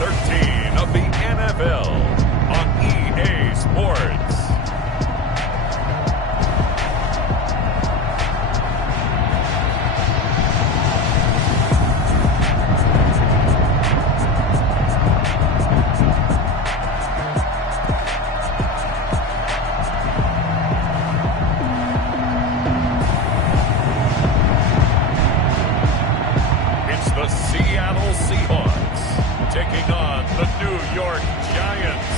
13 of the NFL on EA Sports. The Seattle Seahawks taking on the New York Giants.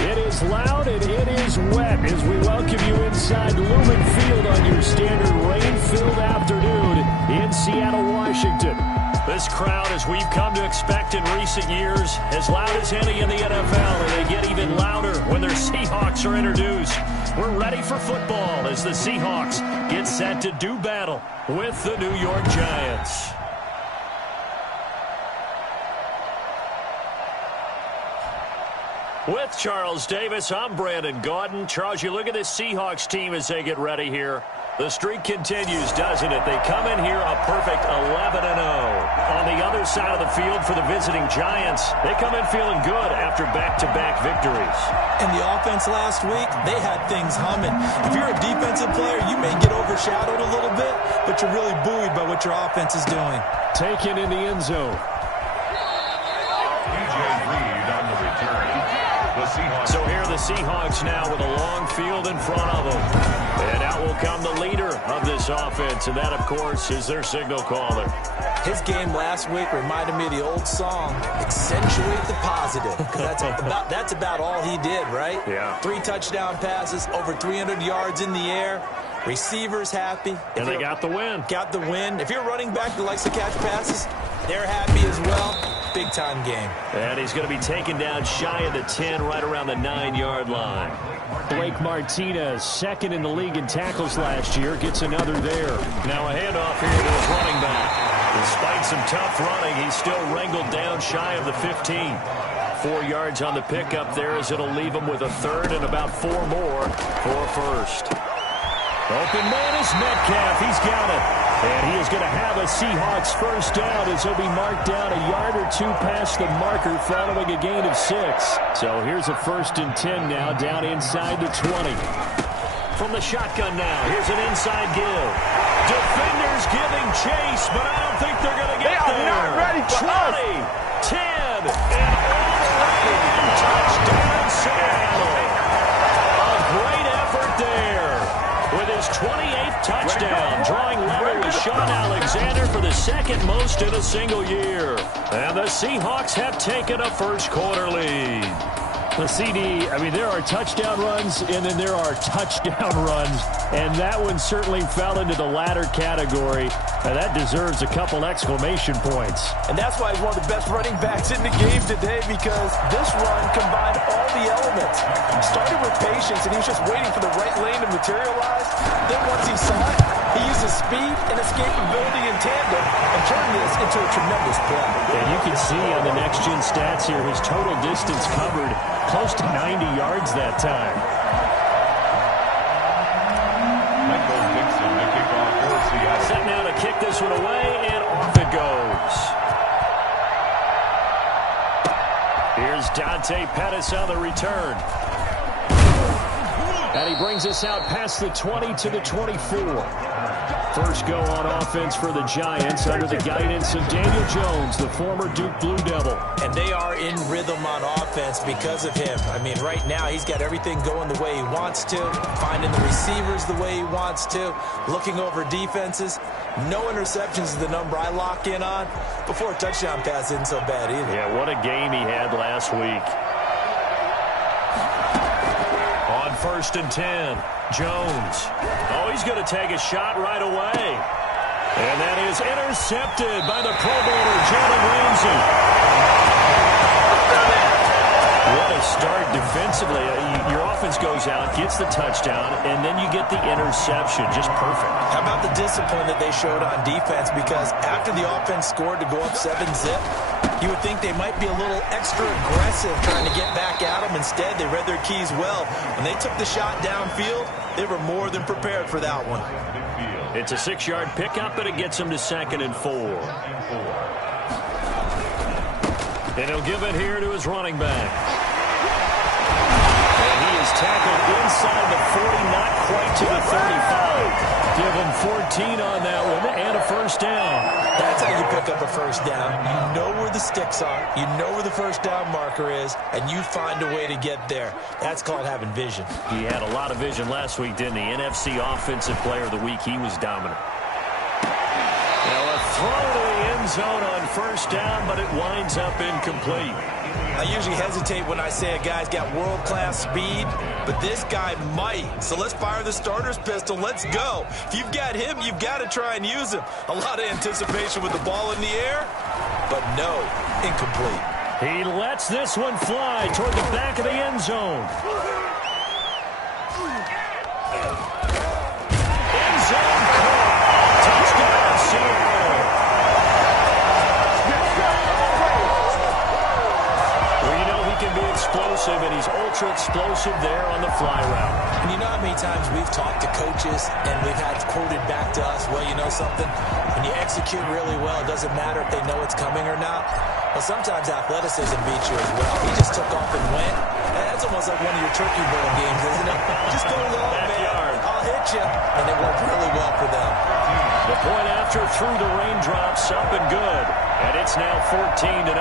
It is loud and it is wet as we welcome you inside Lumen Field on your standard rain-filled afternoon in Seattle, Washington. This crowd, as we've come to expect in recent years, as loud as any in the NFL, and they get even louder when their Seahawks are introduced. We're ready for football as the Seahawks get set to do battle with the New York Giants. With Charles Davis, I'm Brandon Gaudin. Charles, you look at this Seahawks team as they get ready here. The streak continues, doesn't it? They come in here a perfect 11-0. On the other side of the field for the visiting Giants, they come in feeling good after back-to-back victories. In the offense last week, they had things humming. If you're a defensive player, you may get overshadowed a little bit, but you're really buoyed by what your offense is doing. Taken in the end zone. DJ Reed on the return. So here are the Seahawks now with a long field in front of them. And out will come the leader of this offense, and that, of course, is their signal caller. His game last week reminded me of the old song, Accentuate the Positive. Because that's about all he did, right? Yeah. 3 touchdown passes, over 300 yards in the air. Receivers happy. And they got the win. Got the win. If you're running back that likes to catch passes, they're happy as well. Big-time game. And he's going to be taken down shy of the 10, right around the 9-yard line. Blake Martinez, second in the league in tackles last year, gets another there. Now a handoff here to his running back. Despite some tough running, he's still wrangled down shy of the 15. 4 yards on the pickup there as it'll leave him with a third and about 4 more for a first. Open man is Metcalf. He's got it. And he is going to have a Seahawks first down as he'll be marked down a yard or 2 past the marker following a gain of 6. So here's a 1st and 10 now down inside the 20. From the shotgun now, here's an inside give. Defenders giving chase, but I don't think they're going to get there. They are not ready for 20, 10, and all the way in. Touchdown Seattle. A great effort there. With his 28th touchdown, drawing level with Sean Alexander for the 2nd most in a single year. And the Seahawks have taken a first-quarter lead. The CD, I mean, there are touchdown runs, and then there are touchdown runs. And that one certainly fell into the latter category. And that deserves a couple exclamation points. And that's why he's one of the best running backs in the game today, because this run combined all the elements. He started with patience, and he was just waiting for the right lane to materialize. Then once he saw it, he used his speed and escapability in tandem and turned this into a tremendous play. And you can see on the next-gen stats here, his total distance covered close to 90 yards that time. Set now to kick this one away, and off it goes. Here's Dante Pettis on the return. And he brings us out past the 20 to the 24. First go on offense for the Giants under the guidance of Daniel Jones, the former Duke Blue Devil. And they are in rhythm on offense because of him. I mean, right now he's got everything going the way he wants to, finding the receivers the way he wants to, looking over defenses. No interceptions is the number I lock in on. Before a touchdown pass isn't so bad either. Yeah, what a game he had last week. On 1st and 10, Jones. Oh, he's going to take a shot right away. And that is intercepted by the Pro Bowler, Jalen Ramsey. What a start defensively. Your offense goes out, gets the touchdown, and then you get the interception. Just perfect. How about the discipline that they showed on defense? Because after the offense scored to go up 7-zip, you would think they might be a little extra aggressive trying to get back at them. Instead, they read their keys well. When they took the shot downfield, they were more than prepared for that one. It's a 6-yard pickup, and it gets him to 2nd and 4. And he'll give it here to his running back. And he is tackled inside the 40, not quite to the 35. Give him 14 on that one and a first down. That's how you pick up a first down. You know where the sticks are. You know where the first down marker is, and you find a way to get there. That's called having vision. He had a lot of vision last week, didn't he? NFC Offensive Player of the Week. He was dominant. Now a throw to the end zone on first down, but it winds up incomplete. I usually hesitate when I say a guy's got world-class speed, but this guy might. So let's fire the starter's pistol. Let's go. If you've got him, you've got to try and use him. A lot of anticipation with the ball in the air, but no, incomplete. He lets this one fly toward the back of the end zone. End zone caught. Touchdown, Seahawks. Can be explosive, and he's ultra explosive there on the fly route. And you know how many times we've talked to coaches and we've had quoted back to us, well, you know something? When you execute really well, it doesn't matter if they know it's coming or not. Well, sometimes athleticism beats you as well. He just took off and went. And that's almost like one of your turkey bowl games, isn't it? Just go long, man. I'll hit you. And it worked really well for them. The point after through the raindrops, up and good. And it's now 14-0.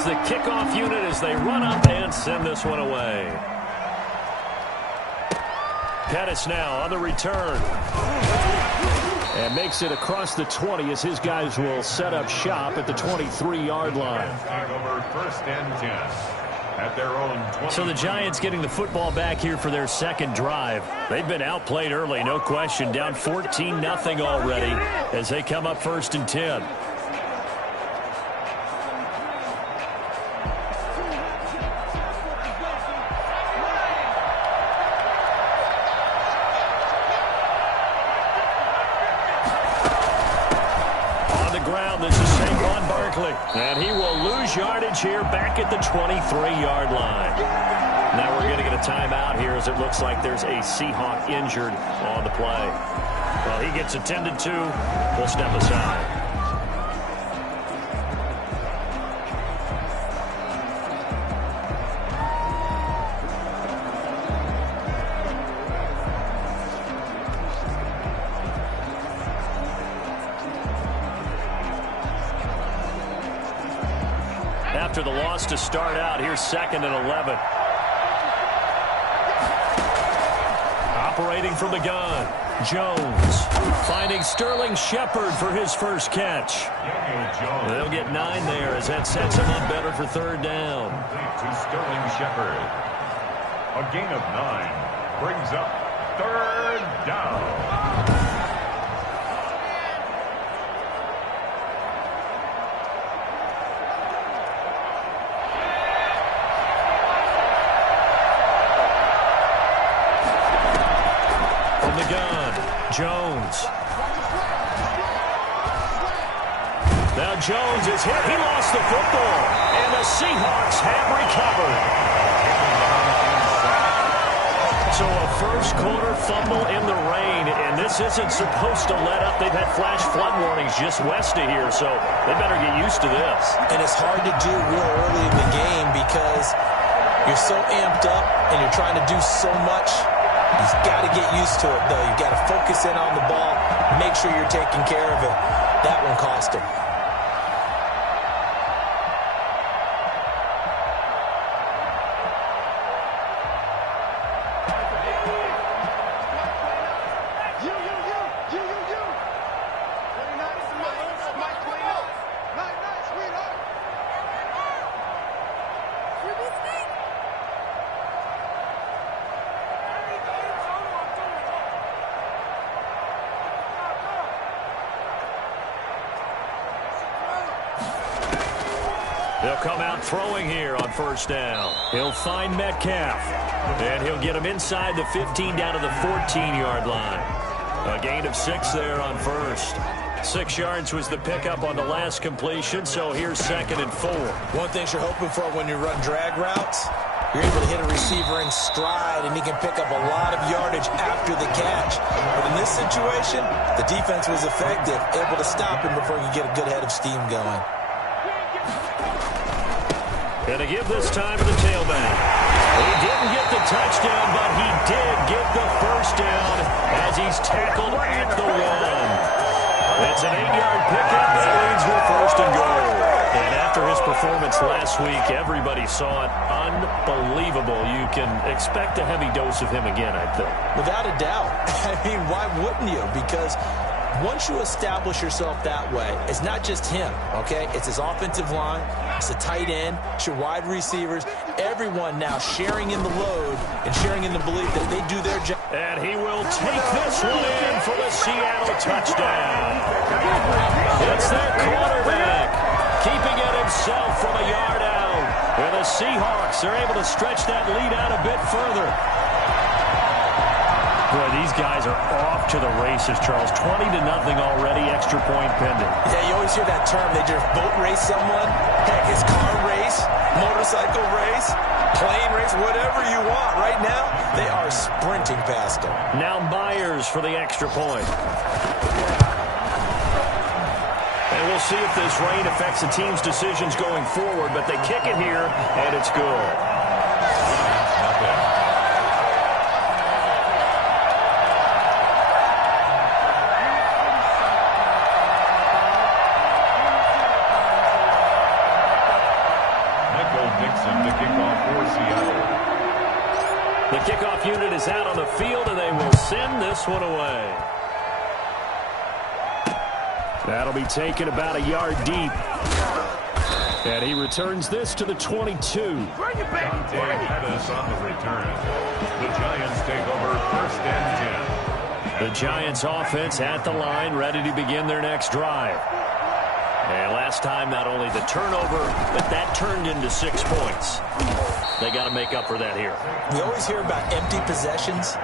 The kickoff unit as they run up and send this one away. Pettis now on the return. And makes it across the 20 as his guys will set up shop at the 23-yard line. Over 1st and 10 at their own 20. So the Giants getting the football back here for their second drive. They've been outplayed early, no question. Down 14-0 already as they come up 1st and 10. And he will lose yardage here back at the 23-yard line. Now we're going to get a timeout here as it looks like there's a Seahawk injured on the play. Well, he gets attended to. We'll step aside. After the loss to start out, here's 2nd and 11. Operating from the gun, Jones finding Sterling Shepard for his first catch. They'll get 9 there as that sets him up better for 3rd down. To Sterling Shepard. A gain of 9 brings up 3rd down. Jones. Now Jones is hit. He lost the football. And the Seahawks have recovered. So a first quarter fumble in the rain. And this isn't supposed to let up. They've had flash flood warnings just west of here. So they better get used to this. And it's hard to do real early in the game because you're so amped up and you're trying to do so much. He's got to get used to it, though. You've got to focus in on the ball, make sure you're taking care of it. That one cost him. They'll come out throwing here on first down. He'll find Metcalf. And he'll get him inside the 15 down to the 14-yard line. A gain of 6 there on first. 6 yards was the pickup on the last completion, so here's 2nd and 4. One thing you're hoping for when you run drag routes, you're able to hit a receiver in stride, and he can pick up a lot of yardage after the catch. But in this situation, the defense was effective, able to stop him before he could get a good head of steam going. Going to give this time to the tailback. He didn't get the touchdown, but he did get the first down as he's tackled at the 1. It's an 8-yard pickup that leads with 1st and goal. And after his performance last week, everybody saw it. Unbelievable. You can expect a heavy dose of him again, I think. Without a doubt. I mean, why wouldn't you? Because once you establish yourself that way, it's not just him, okay? It's his offensive line, it's the tight end, it's your wide receivers, everyone now sharing in the load and sharing in the belief that they do their job. And he will take this one in for the Seattle touchdown. It's their quarterback, keeping it himself from a yard out. And the Seahawks are able to stretch that lead out a bit further. Boy, these guys are off to the races, Charles. 20-0 already, extra point pending. Yeah, you always hear that term. They just boat race someone. Heck, it's car race, motorcycle race, plane race, whatever you want. Right now, they are sprinting past them. Now Myers for the extra point. And we'll see if this rain affects the team's decisions going forward, but they kick it here, and it's good. The kickoff unit is out on the field, and they will send this one away. That'll be taken about a yard deep. And he returns this to the 22. Bring it back. Pettis on the return. The Giants take over 1st and 10. The Giants offense at the line, ready to begin their next drive. And last time, not only the turnover, but that turned into 6 points. They got to make up for that here. We always hear about empty possessions,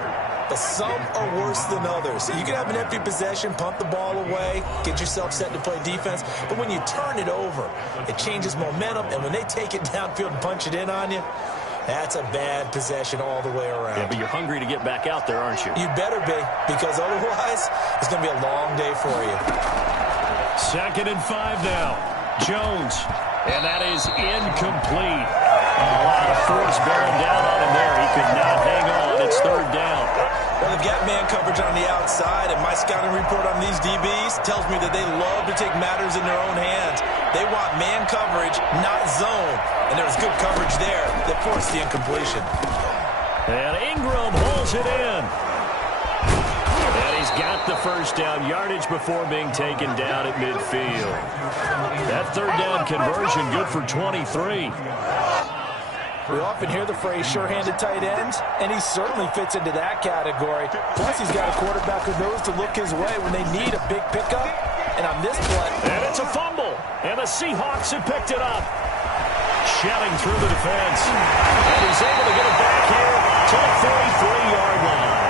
but some are worse than others. You can have an empty possession, punt the ball away, get yourself set to play defense, but when you turn it over, it changes momentum, and when they take it downfield and punch it in on you, that's a bad possession all the way around. Yeah, but you're hungry to get back out there, aren't you? You better be, because otherwise, it's going to be a long day for you. 2nd and 5 now. Jones. And that is incomplete. A lot of force bearing down on him there. He could not hang on. It's 3rd down. Well, they've got man coverage on the outside, and my scouting report on these DBs tells me that they love to take matters in their own hands. They want man coverage, not zone. And there was good coverage there that forced the incompletion. And Ingram holds it in. And he's got the first down, yardage before being taken down at midfield. That 3rd down conversion good for 23. We often hear the phrase sure-handed tight ends, and he certainly fits into that category. Plus, he's got a quarterback who knows to look his way when they need a big pickup. And on this play... And it's a fumble, and the Seahawks have picked it up. Shelling through the defense. And he's able to get it back here to the 43-yard line.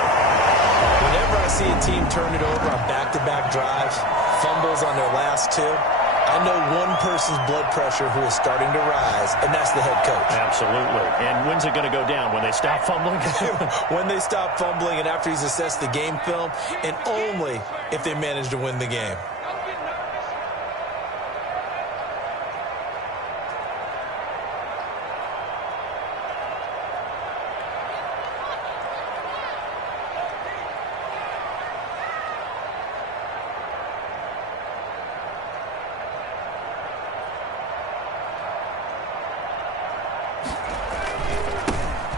Whenever I see a team turn it over on back-to-back drives, fumbles on their last 2, I know one person's blood pressure who is starting to rise, and that's the head coach. Absolutely. And when's it going to go down? When they stop fumbling? When they stop fumbling and after he's assessed the game film, and only if they manage to win the game.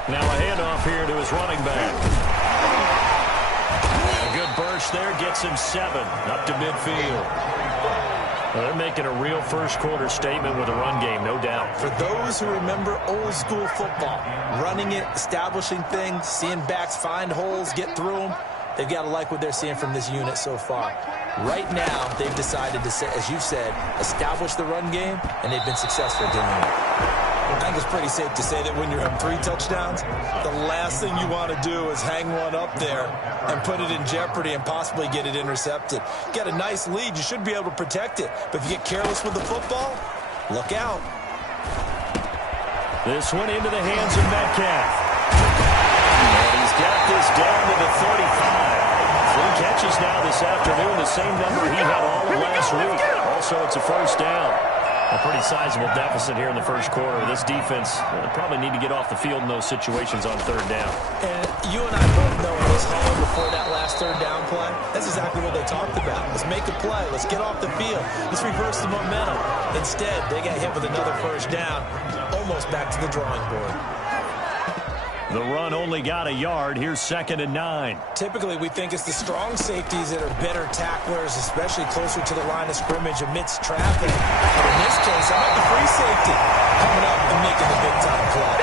Now a handoff here to his running back. A good burst there, gets him 7 up to midfield. Well, they're making a real first-quarter statement with a run game, no doubt. For those who remember old-school football, running it, establishing things, seeing backs find holes, get through them, they've got to like what they're seeing from this unit so far. Right now, they've decided to, as you've said, establish the run game, and they've been successful doing it. I think it's pretty safe to say that when you're up 3 touchdowns, the last thing you want to do is hang one up there and put it in jeopardy and possibly get it intercepted. Get a nice lead, you should be able to protect it. But if you get careless with the football, look out. This one into the hands of Metcalf. And he's got this down to the 35. 3 catches now this afternoon, the same number he had all of last week. Also, it's a first down. A pretty sizable deficit here in the first quarter. This defense probably need to get off the field in those situations on 3rd down. And you and I both know in this hall before that last 3rd down play, that's exactly what they talked about. Let's make a play. Let's get off the field. Let's reverse the momentum. Instead, they got hit with another first down, almost back to the drawing board. The run only got a yard. Here's 2nd and 9. Typically, we think it's the strong safeties that are better tacklers, especially closer to the line of scrimmage amidst traffic. But in this case, I like the free safety coming up and making the big-time play.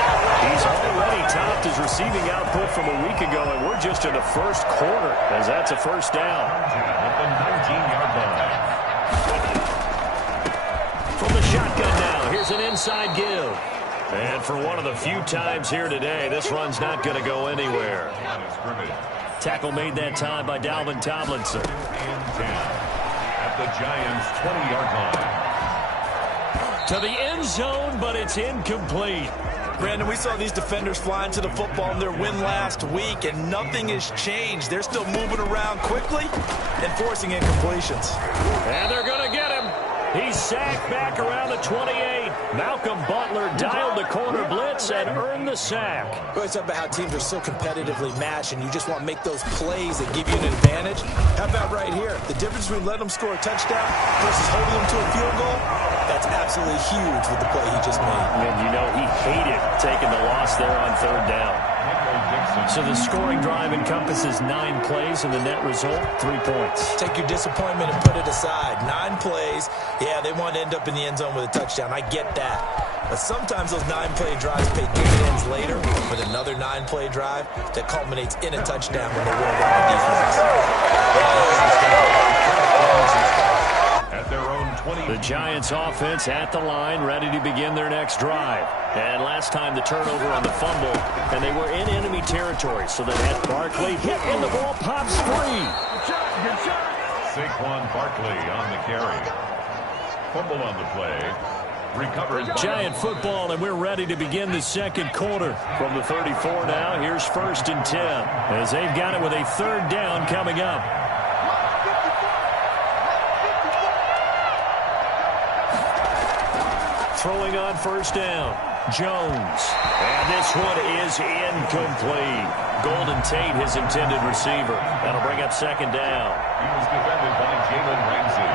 He's already topped his receiving output from a week ago, and we're just in the first quarter, as that's a first down. At the 19-yard line. From the shotgun now, here's an inside give. And for one of the few times here today, this run's not going to go anywhere. Tackle made that time by Dalvin Tomlinson. And 10 at the Giants' 20-yard line. To the end zone, but it's incomplete. Brandon, we saw these defenders fly into the football in their win last week, and nothing has changed. They're still moving around quickly and forcing incompletions. And they're going to get him. He's sacked back around the 28. Malcolm Butler dialed the corner blitz and earned the sack. We always talk about how teams are so competitively matched, and you just want to make those plays that give you an advantage. How about right here? The difference between letting them score a touchdown versus holding them to a field goal, that's absolutely huge with the play he just made. And you know he hated taking the loss there on 3rd down. So the scoring drive encompasses 9 plays, and the net result, 3 points. Take your disappointment and put it aside. 9 plays. Yeah, they want to end up in the end zone with a touchdown. I get that. But sometimes those 9-play drives pay dividends later with another 9-play drive that culminates in a touchdown when they wear down the defense. At their own 20. The Giants offense at the line, ready to begin their next drive. And last time the turnover on the fumble, and they were in enemy territory, so they had Barkley hit, and the ball pops free. Saquon Barkley on the carry. Fumble on the play. Recovered. Giant football, and we're ready to begin the second quarter. From the 34 now, here's 1st and 10, as they've got it with a 3rd down coming up. Throwing on 1st down, Jones. And this one is incomplete. Golden Tate, his intended receiver. That'll bring up 2nd down. He was defended by Jalen Ramsey.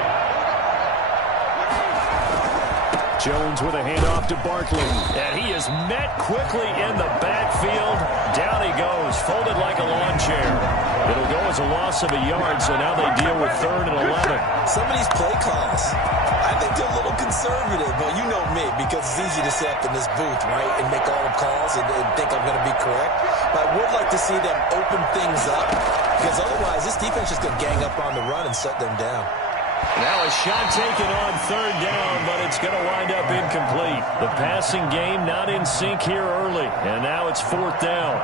Jones with a handoff to Barkley. And he is met quickly in the backfield. Down he goes, folded like a lawn chair. It'll go as a loss of a yard, so now they deal with 3rd and 11. Some of these play calls, I think they're a little conservative, but you know me, because it's easy to sit up in this booth, right, and make all the calls and think I'm going to be correct. But I would like to see them open things up, because otherwise this defense is going to gang up on the run and shut them down. Now a shot taken on 3rd down, but it's going to wind up incomplete. The passing game not in sync here early, and now it's 4th down.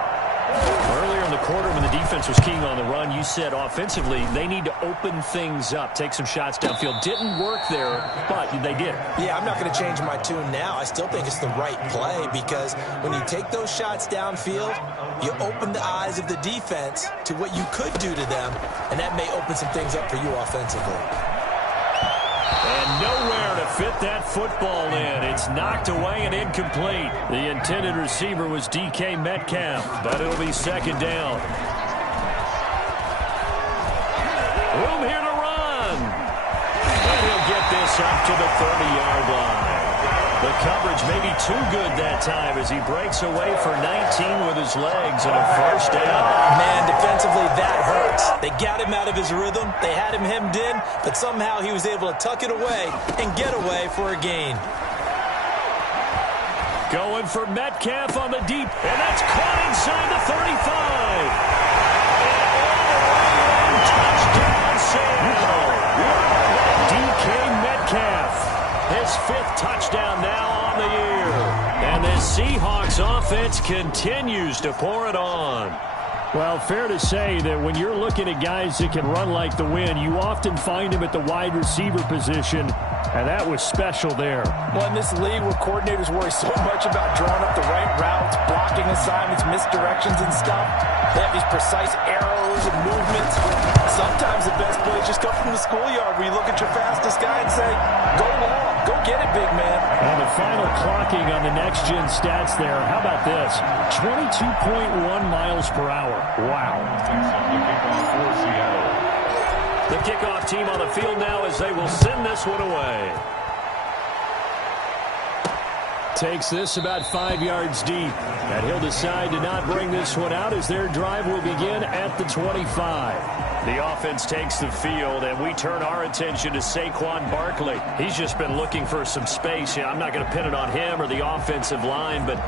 Earlier in the quarter when the defense was keying on the run, you said offensively they need to open things up, take some shots downfield. Didn't work there, but they did. Yeah, I'm not going to change my tune now. I still think it's the right play because when you take those shots downfield, you open the eyes of the defense to what you could do to them, and that may open some things up for you offensively. And nowhere to fit that football in. It's knocked away and incomplete. The intended receiver was DK Metcalf, but it'll be 2nd down. Room here to run. And he'll get this up to the 30-yard line. The coverage may be too good that time as he breaks away for 19 with his legs and a first down. Man, defensively, that hurts. They got him out of his rhythm. They had him hemmed in, but somehow he was able to tuck it away and get away for a gain. Going for Metcalf on the deep, and that's caught inside the 35. And all the way in, touchdown, Seattle. Seahawks offense continues to pour it on. Well, fair to say that when you're looking at guys that can run like the wind, you often find them at the wide receiver position, and that was special there. Well, in this league where coordinators worry so much about drawing up the right routes, blocking assignments, misdirections and stuff, they have these precise arrows and movements. Sometimes the best plays just come from the schoolyard where you look at your fastest guy and say, go long, go get it, big man. And the final clocking on the next-gen stats there, how about this? 22.1 miles per hour. Wow. The kickoff team on the field now as they will send this one away. Takes this about 5 yards deep. And he'll decide to not bring this one out as their drive will begin at the 25. The offense takes the field, and we turn our attention to Saquon Barkley. He's just been looking for some space. Yeah, I'm not going to pin it on him or the offensive line, but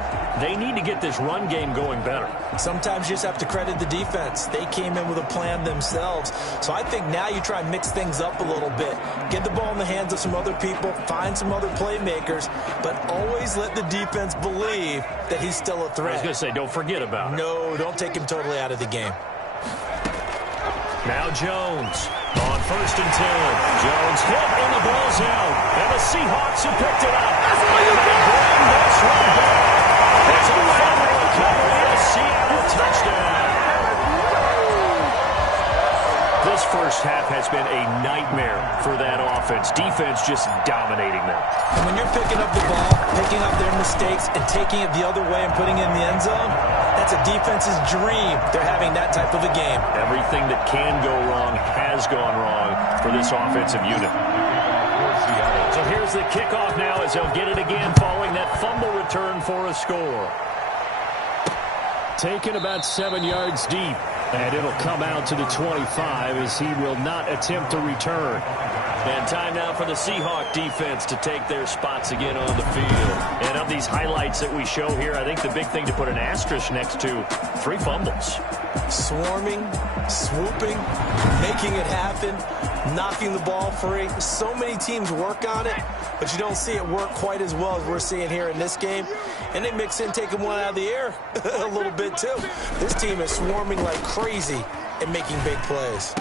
they need to get this run game going better. Sometimes you just have to credit the defense. They came in with a plan themselves. So I think now you try and mix things up a little bit. Get the ball in the hands of some other people, find some other playmakers, but always let the defense believe that he's still a threat. I was going to say, don't forget about it. No, don't take him totally out of the game. Now Jones on 1st and 10. Jones hit and the ball's out. And the Seahawks have picked it up. And they bring this one back. It's a fumble recovery and a Seattle touchdown. This first half has been a nightmare for that offense. Defense just dominating them. And when you're picking up the ball, picking up their mistakes, and taking it the other way and putting it in the end zone, that's a defense's dream. They're having that type of a game. Everything that can go wrong has gone wrong for this offensive unit. So here's the kickoff now as they'll get it again following that fumble return for a score. Taken about 7 yards deep. And it'll come out to the 25 as he will not attempt to return. And time now for the Seahawk defense to take their spots again on the field. And of these highlights that we show here, I think the big thing to put an asterisk next to, 3 fumbles. Swarming, swooping, making it happen, knocking the ball free. So many teams work on it, but you don't see it work quite as well as we're seeing here in this game. And they mix in taking one out of the air a little bit too. This team is swarming like crazy and making big plays.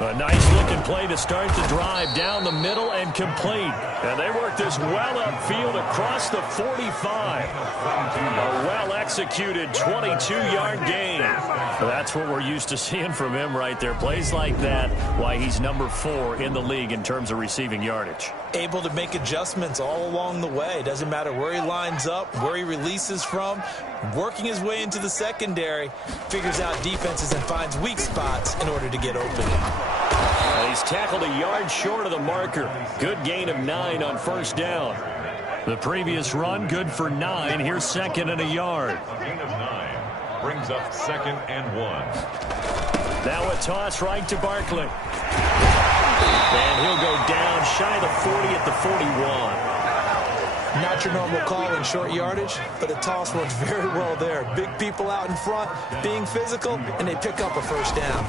A nice-looking play to start the drive down the middle and complete. And they work this well upfield across the 45. A well-executed 22-yard gain. That's what we're used to seeing from him right there. Plays like that, why he's number 4 in the league in terms of receiving yardage. Able to make adjustments all along the way. Doesn't matter where he lines up, where he releases from. Working his way into the secondary, figures out defenses and finds weak spots in order to get open. He's tackled a yard short of the marker. Good gain of 9 on 1st down. The previous run, good for 9. Here's 2nd and a yard. Gain of 9 brings up 2nd and 1. Now a toss right to Barkley. And he'll go down shy of the 40 at the 41. Not your normal call in short yardage, but the toss works very well there. Big people out in front, being physical, and they pick up a 1st down.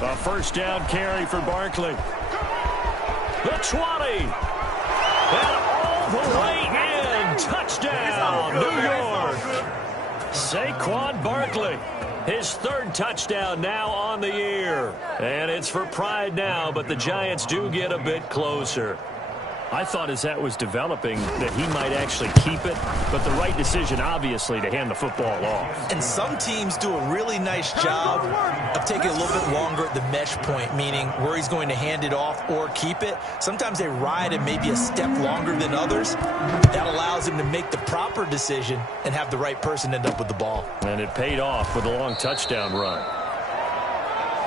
A 1st down carry for Barkley. The 20. And all the way in. Touchdown, New York. Saquon Barkley. His 3rd touchdown now on the year. And it's for pride now, but the Giants do get a bit closer. I thought as that was developing that he might actually keep it, but the right decision, obviously, to hand the football off. And some teams do a really nice job of taking a little bit longer at the mesh point, meaning where he's going to hand it off or keep it. Sometimes they ride it maybe a step longer than others. That allows him to make the proper decision and have the right person end up with the ball. And it paid off with a long touchdown run.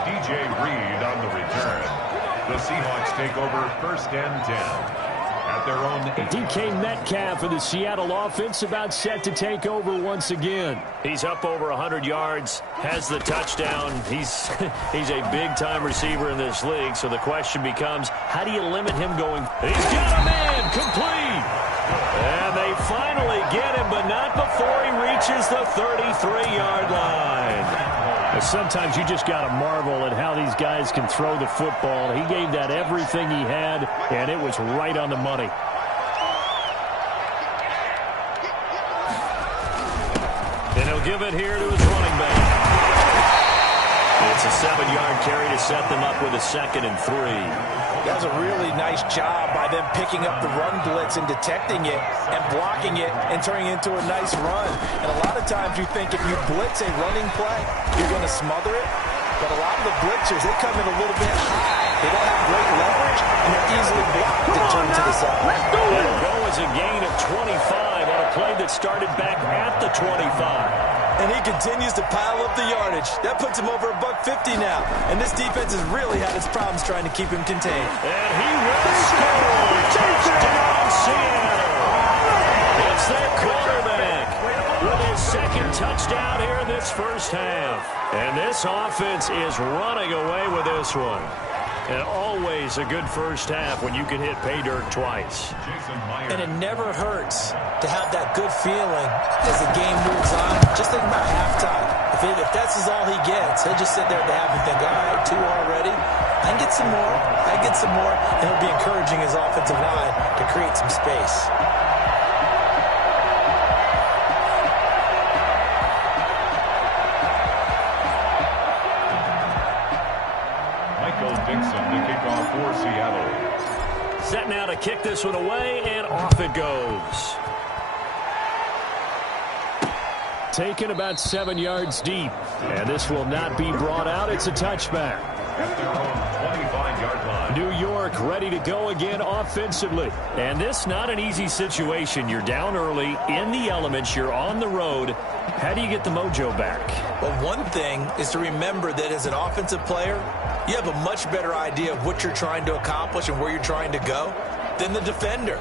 DJ Reed on the return. The Seahawks take over 1st and 10. At their own DK Metcalf for the Seattle offense about set to take over once again. He's up over 100 yards, has the touchdown. He's a big-time receiver in this league, so the question becomes, how do you limit him going? He's got a man, complete. And they finally get him, but not before he reaches the 33-yard line. Sometimes you just got to marvel at how these guys can throw the football. He gave that everything he had, and it was right on the money. He'll give it here to his running back. It's a 7-yard carry to set them up with a 2nd and 3. That was a really nice job by them picking up the run blitz and detecting it and blocking it and turning it into a nice run. And a lot of times you think if you blitz a running play, you're going to smother it. But a lot of the blitzers, they come in a little bit high. They don't have great leverage, and they're easily blocked and turned to the side. That'll go as a gain of 25 on a play that started back at the 25. And he continues to pile up the yardage. That puts him over $150 now. And this defense has really had its problems trying to keep him contained. And he will score. Touchdown, Seattle. It's their quarterback with his 2nd touchdown here in this first half. And this offense is running away with this one. And always a good first half when you can hit pay dirt twice. And it never hurts to have that good feeling as the game moves on. Just think about halftime. If that's all he gets, he'll just sit there at the half and think, all right, 2 already. I can get some more. I can get some more. And he'll be encouraging his offensive line to create some space. For Seattle. Set now to kick this one away, and off it goes. Taken about 7 yards deep, and this will not be brought out. It's a touchback. At their own 25-yard line. New York ready to go again offensively. And this not an easy situation. You're down early, in the elements, you're on the road. How do you get the mojo back? Well, one thing is to remember that as an offensive player, you have a much better idea of what you're trying to accomplish and where you're trying to go than the defender.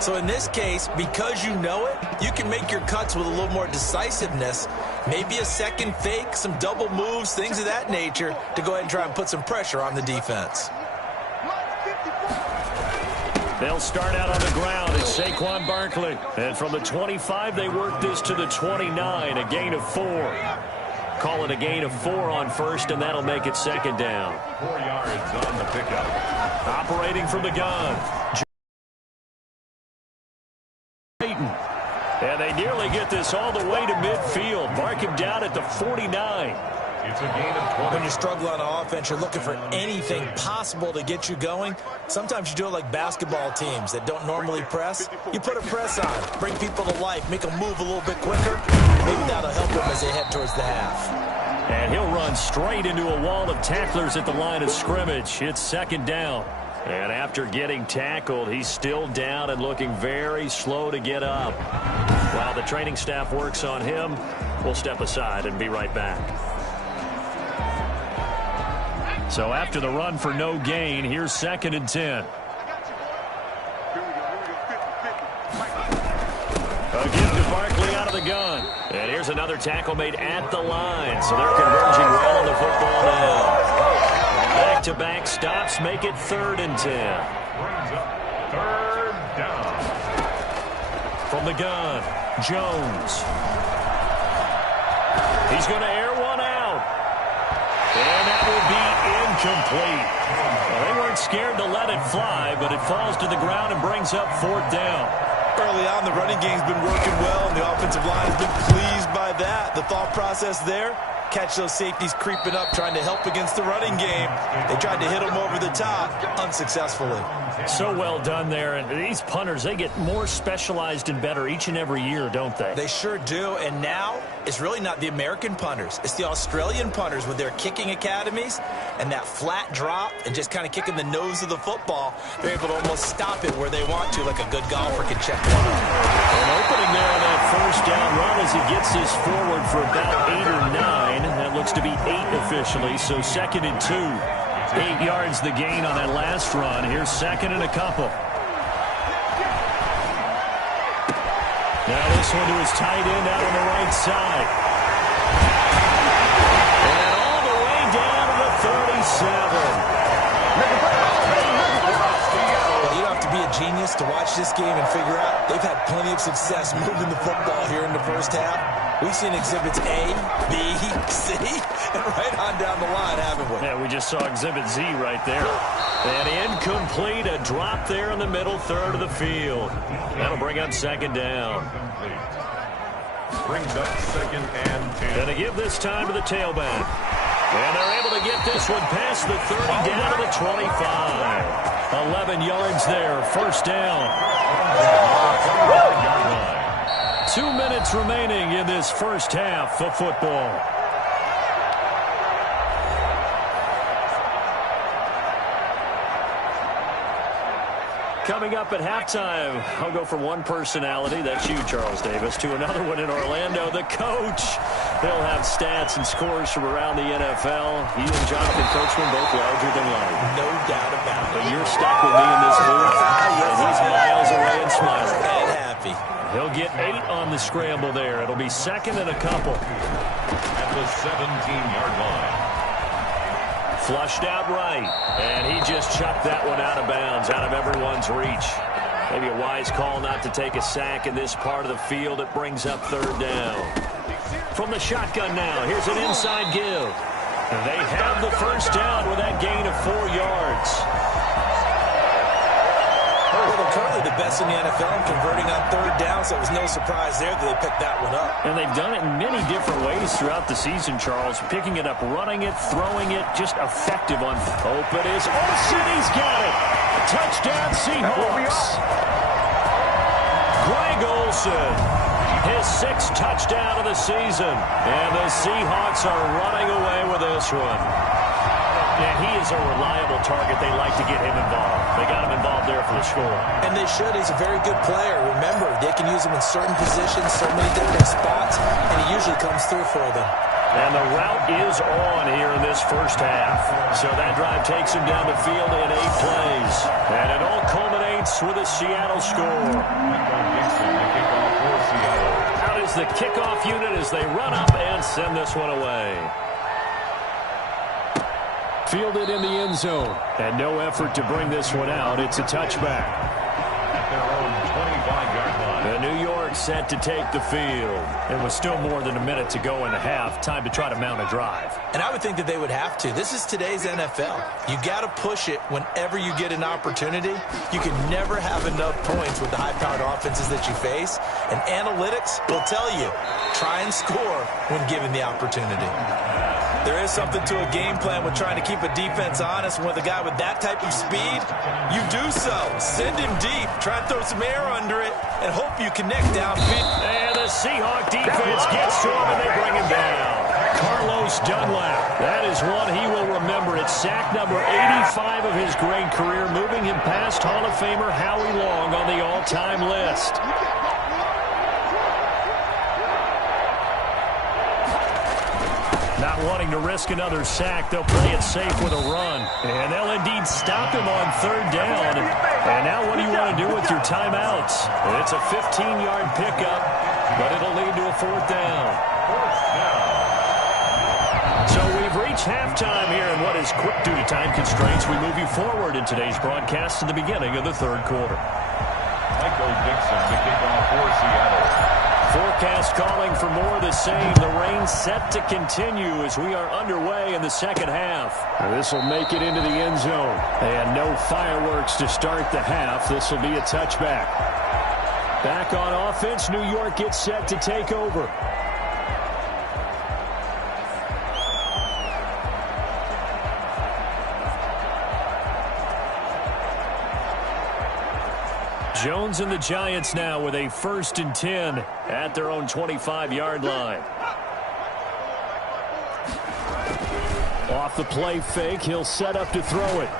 So in this case, because you know it, you can make your cuts with a little more decisiveness, maybe a second fake, some double moves, things of that nature, to go ahead and try and put some pressure on the defense. They'll start out on the ground. It's Saquon Barkley. And from the 25, they work this to the 29, a gain of 4. Call it a gain of 4 on first, and that'll make it 2nd down. 4 yards on the pickup. Operating from the gun. And they nearly get this all the way to midfield. Mark him down at the 49. It's a gain of 20. When you struggle on offense, you're looking for anything possible to get you going. Sometimes you do it like basketball teams that don't normally press. You put a press on, bring people to life, make them move a little bit quicker. Maybe that'll help them as they head towards the half. And he'll run straight into a wall of tacklers at the line of scrimmage. It's 2nd down. And after getting tackled, he's still down and looking very slow to get up. While the training staff works on him, we'll step aside and be right back. So after the run for no gain, here's 2nd and 10. A give to Barkley out of the gun. And here's another tackle made at the line. So they're converging well on the football now. Back-to-back stops make it 3rd and 10. Brings up 3rd down. From the gun, Jones. He's going to air one out. And that will be incomplete. Well, they weren't scared to let it fly, but it falls to the ground and brings up 4th down. Early on, the running game's been working well, and the offensive line has been pleased by that. The thought process there, catch those safeties creeping up, trying to help against the running game. They tried to hit them over the top, unsuccessfully. So well done there. And these punters, they get more specialized and better each and every year, don't they? They sure do. And now, it's really not the American punters. It's the Australian punters with their kicking academies and that flat drop and just kind of kicking the nose of the football. They're able to almost stop it where they want to, like a good golfer can check one up. An opening there on that 1st down run as he gets this forward for about 8 or 9. That looks to be 8 officially, so 2nd and 2. 8 yards the gain on that last run. Here's 2nd and a couple. Now this one to his tight end out on the right side. And all the way down to the 37. Well, you don't have to be a genius to watch this game and figure out they've had plenty of success moving the football here in the first half. We've seen exhibits A, B, C, and right on down the line, haven't we? Yeah, we just saw exhibit Z right there. And incomplete, a drop there in the middle third of the field. That'll bring up 2nd down. Brings up 2nd and 10. Going to give this time to the tailback. And they're able to get this one past the 30 down to the 25. 11 yards there, first down. 2 minutes remaining in this first half of football. Coming up at halftime, I'll go from one personality, that's you, Charles Davis, to another one in Orlando, the coach. He'll have stats and scores from around the NFL. He and Jonathan Coachman both larger than life. No doubt about it. But you're stuck with me in this booth, and he's miles away and smiling. And happy. He'll get 8 on the scramble there. It'll be 2nd and a couple. At the 17-yard line. Flushed out right, and he just chucked that one out of bounds, out of everyone's reach. Maybe a wise call not to take a sack in this part of the field. It brings up 3rd down. From the shotgun now, here's an inside give. And they have the first down with that gain of 4 yards. Well, they're currently the best in the NFL in converting on 3rd down, so it was no surprise there that they picked that one up. And they've done it in many different ways throughout the season, Charles. Picking it up, running it, throwing it, just effective on. Open is Olsen, he's got it. Touchdown Seahawks. Greg Olsen, his 6th touchdown of the season. And the Seahawks are running away with this one. And he is a reliable target. They like to get him involved. They got him involved there for the score. And they should. He's a very good player. Remember, they can use him in certain positions, so many different spots, and he usually comes through for them. And the route is on here in this first half. So that drive takes him down the field in 8 plays. And it all culminates with a Seattle score. Out is the kickoff unit as they run up and send this one away. Fielded in the end zone. And no effort to bring this one out. It's a touchback. At their own 25-yard line. And New York set to take the field. It was still more than a minute to go in the half. Time to try to mount a drive. And I would think that they would have to. This is today's NFL. You got to push it whenever you get an opportunity. You can never have enough points with the high-powered offenses that you face. And analytics will tell you, try and score when given the opportunity. There is something to a game plan with trying to keep a defense honest. With a guy with that type of speed, you do so. Send him deep. Try and throw some air under it and hope you connect downfield. And the Seahawk defense gets to him and they bring him down. Carlos Dunlap. That is one he will remember. It's sack number 85 of his great career, moving him past Hall of Famer Howie Long on the all-time list. Not wanting to risk another sack, they'll play it safe with a run. And they'll indeed stop him on 3rd down. And now what do you want to do with your timeouts? It's a 15-yard pickup, but it'll lead to a 4th down. So we've reached halftime here in what is quick due to time constraints. We move you forward in today's broadcast to the beginning of the 3rd quarter. Michael Dixon, the kickoff for Seattle. Forecast calling for more of the same. The rain set to continue as we are underway in the 2nd half. This will make it into the end zone. And no fireworks to start the half. This will be a touchback. Back on offense, New York gets set to take over. Jones and the Giants now with a 1st and 10 at their own 25-yard line. Off the play fake, he'll set up to throw it.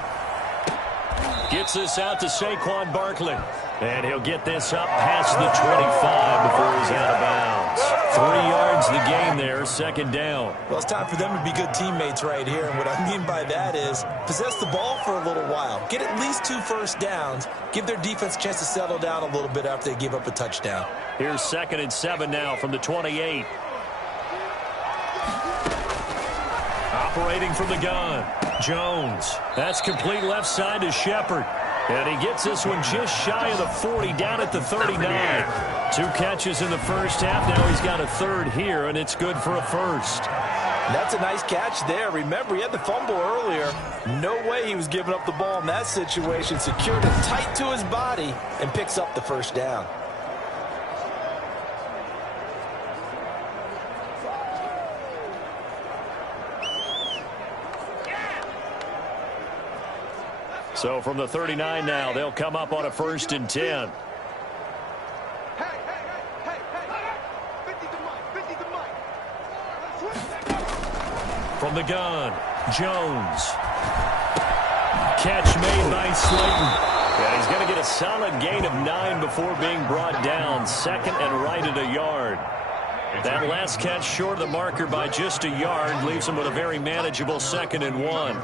Gets this out to Saquon Barkley. And he'll get this up past the 25 before he's out of bounds. 3 yards the gain there, 2nd down. Well, it's time for them to be good teammates right here. And what I mean by that is possess the ball for a little while. Get at least 2 first downs. Give their defense a chance to settle down a little bit after they give up a touchdown. Here's 2nd and 7 now from the 28. Operating from the gun, Jones. That's complete left side to Shepard. And he gets this one just shy of the 40, down at the 39. 2 catches in the first half. Now he's got a 3rd here, and it's good for a 1st. That's a nice catch there. Remember, he had the fumble earlier. No way he was giving up the ball in that situation. Secured it tight to his body and picks up the 1st down. So from the 39 now, they'll come up on a 1st and 10. From the gun, Jones. Catch made by Slayton. And he's going to get a solid gain of 9 before being brought down. 2nd and right at a yard. That last catch short of the marker by just a yard leaves him with a very manageable 2nd and 1.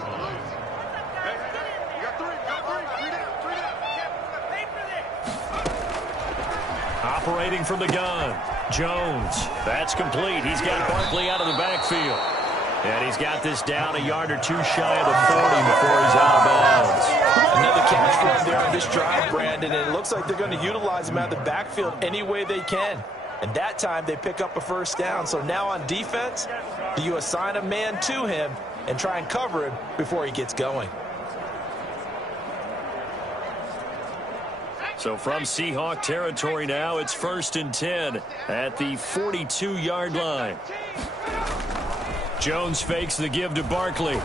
Operating from the gun, Jones. That's complete. He's got Barkley out of the backfield. And he's got this down a yard or 2 shy of the 40 before he's out of bounds. Another catch run there on this drive, Brandon, and it looks like they're going to utilize him out of the backfield any way they can. And that time they pick up a 1st down. So now on defense, you assign a man to him and try and cover him before he gets going. So from Seahawk territory now, it's 1st and 10 at the 42-yard line. Jones fakes the give to Barkley.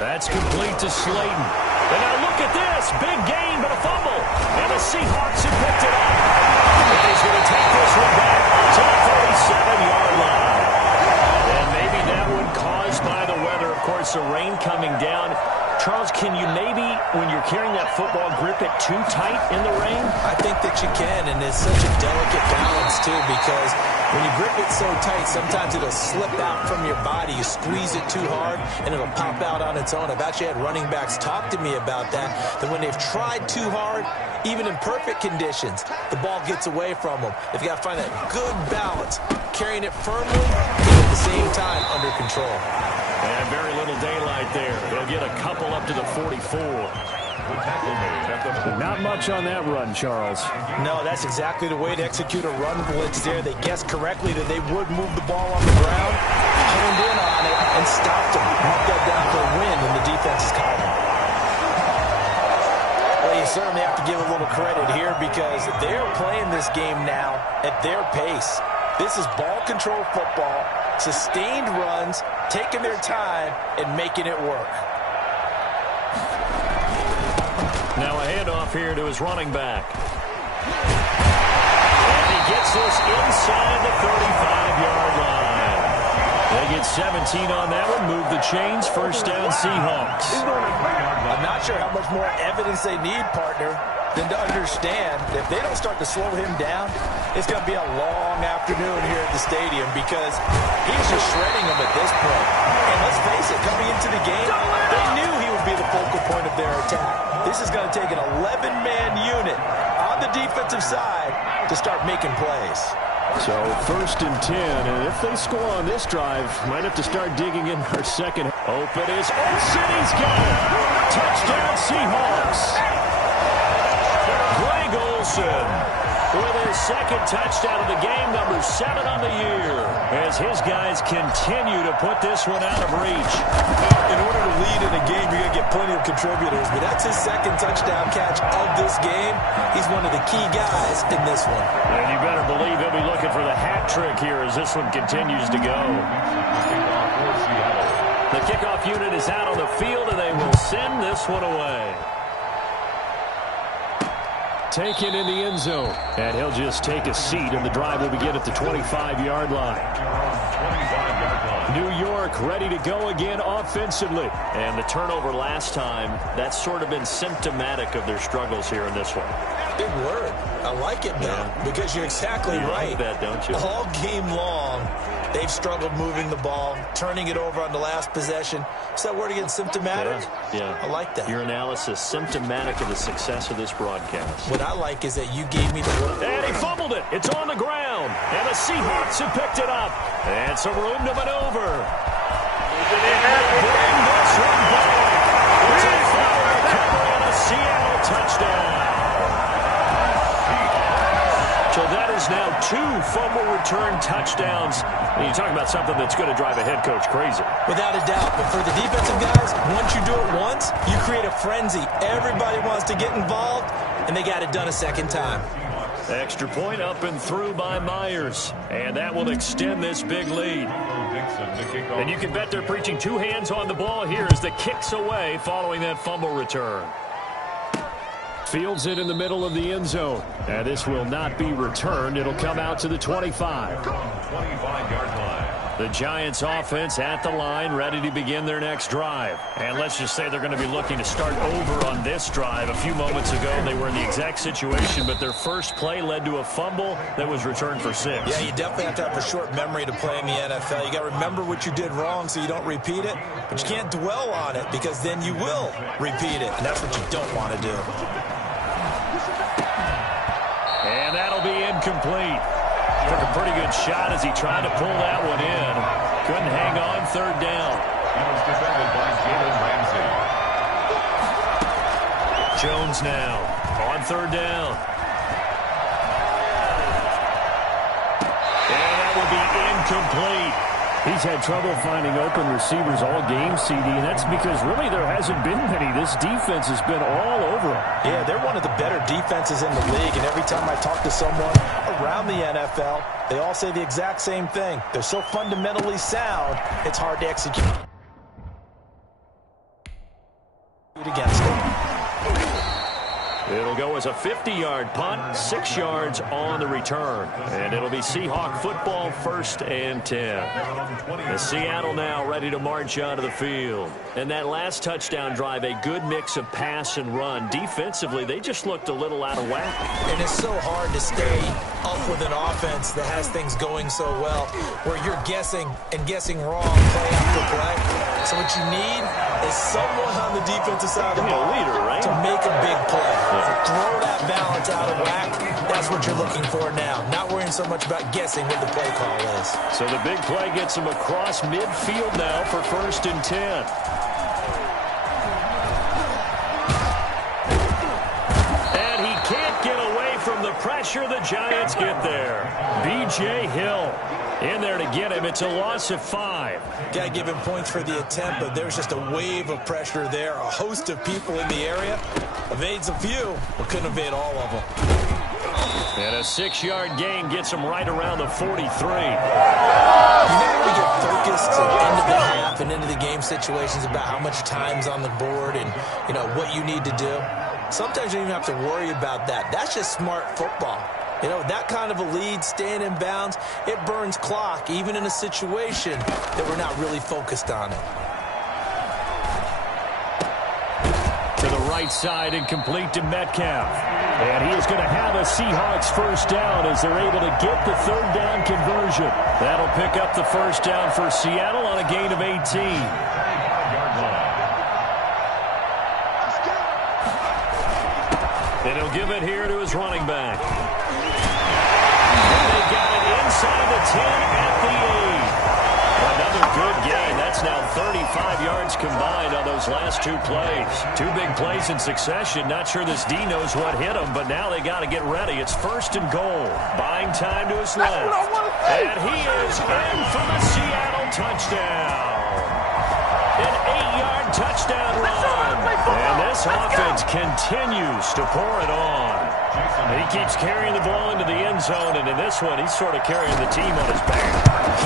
That's complete to Slayton. And now look at this. Big gain, but a fumble. And the Seahawks have picked it up. And he's going to take this one back to the 37-yard line. And maybe that one caused by the weather. Of course, the rain coming down. Charles, can you maybe, when you're carrying that football, grip it too tight in the rain? I think that you can, and it's such a delicate balance, too, because when you grip it so tight, sometimes it'll slip out from your body. You squeeze it too hard, and it'll pop out on its own. I've actually had running backs talk to me about that when they've tried too hard, even in perfect conditions, the ball gets away from them. They've got to find that good balance, carrying it firmly, and at the same time under control. And very little daylight there. They'll get a couple up to the 44. Not much on that run, Charles. No, that's exactly the way to execute a run blitz there. They guessed correctly that they would move the ball on the ground, honed in on it, and stopped them. Knocked that down for a win in the defense's column. Well, you certainly have to give a little credit here because they're playing this game now at their pace. This is ball control football, sustained runs, taking their time, and making it work. Now a handoff here to his running back. And he gets this inside the 35-yard line. They get 17 on that one, move the chains, 1st down Seahawks. I'm not sure how much more evidence they need, partner, than to understand that if they don't start to slow him down, it's going to be a long afternoon here at the stadium because he's just shredding them at this point. And let's face it, coming into the game, they knew he would be the focal point of their attack. This is going to take an 11-man unit on the defensive side to start making plays. So 1st and 10, and if they score on this drive, might have to start digging in our second. Open is Olsen, he's got it. Touchdown Seahawks. Greg Olsen with his 2nd touchdown of the game, number 7 on the year, as his guys continue to put this one out of reach. In order to lead in a game, you're going to get plenty of contributors, but that's his 2nd touchdown catch of this game. He's one of the key guys in this one. And you better believe he'll be looking for the hat trick here as this one continues to go. The kickoff unit is out on the field, and they will send this one away. Taken in the end zone. And he'll just take a seat, and the drive will begin at the 25-yard line. New York ready to go again offensively. And the turnover last time, that's sort of been symptomatic of their struggles here in this one. Big word. I like it, though, because you're exactly right. You like that, don't you? All game long, they've struggled moving the ball, turning it over on the last possession. Is that word again, symptomatic? Yeah. I like that. Your analysis, symptomatic of the success of this broadcast. What I like is that you gave me the word. And he fumbled it. It's on the ground. And the Seahawks have picked it up. And some room to maneuver. Bring this one back. It's a foul recovery and a Seattle touchdown. So that is now 2 fumble return touchdowns. And you talk about something that's going to drive a head coach crazy. Without a doubt. But for the defensive guys, once you do it once, you create a frenzy. Everybody wants to get involved, and they got it done a second time. Extra point up and through by Myers. And that will extend this big lead. And you can bet they're preaching two hands on the ball here as the kick's away following that fumble return. Fields it in the middle of the end zone. And this will not be returned. It'll come out to the 25. 25-yard line. The Giants offense at the line, ready to begin their next drive. And let's just say they're going to be looking to start over on this drive. A few moments ago, they were in the exact situation, but their first play led to a fumble that was returned for 6. Yeah, you definitely have to have a short memory to play in the NFL. You got to remember what you did wrong so you don't repeat it, but you can't dwell on it because then you will repeat it, and that's what you don't want to do. And that'll be incomplete. Took a pretty good shot as he tried to pull that one in. Couldn't hang on, third down. He was defended by Jalen Ramsey. Jones now on third down. And that will be incomplete. He's had trouble finding open receivers all game, CD, and that's because really there hasn't been many. This defense has been all over him. Yeah, they're one of the better defenses in the league, and every time I talk to someone around the NFL, they all say the exact same thing. They're so fundamentally sound, it's hard to execute against them. It'll go as a 50-yard punt, 6 yards on the return. And it'll be Seahawk football, 1st and 10. The Seattle now ready to march onto the field. And that last touchdown drive, a good mix of pass and run. Defensively, they just looked a little out of whack. And it's so hard to stay up with an offense that has things going so well, where you're guessing and guessing wrong play after play. So what you need is someone on the defensive side of the ball to make a big play. Throw that balance out of whack. That's what you're looking for now. Not worrying so much about guessing what the play call is. So the big play gets him across midfield now for 1st and 10. And he can't get away from the pressure. The Giants get there. B.J. Hill in there to get him. It's a loss of 5. Got to give him points for the attempt, but there's just a wave of pressure there. A host of people in the area. Evades a few, but couldn't evade all of them. And a 6-yard gain gets him right around the 43. You know, we get focused into the half and into the game situations about how much time's on the board and, you know, what you need to do. Sometimes you don't even have to worry about that. That's just smart football. You know, that kind of a lead, staying in bounds, it burns clock, even in a situation that we're not really focused on it. To the right side and complete to Metcalf. And he is going to have a Seahawks first down as they're able to get the third down conversion. That'll pick up the first down for Seattle on a gain of 18. And he'll give it here to his running back. And they got it inside the 10 at the 8. Another good gain. That's now 35 yards combined on those last 2 plays. 2 big plays in succession. Not sure this D knows what hit him, but now they got to get ready. It's 1st and goal. Buying time to his left. And he is in for the Seattle touchdown. An 8-yard touchdown run. And this offense continues to pour it on. He keeps carrying the ball into the end zone, and in this one, he's sort of carrying the team on his back.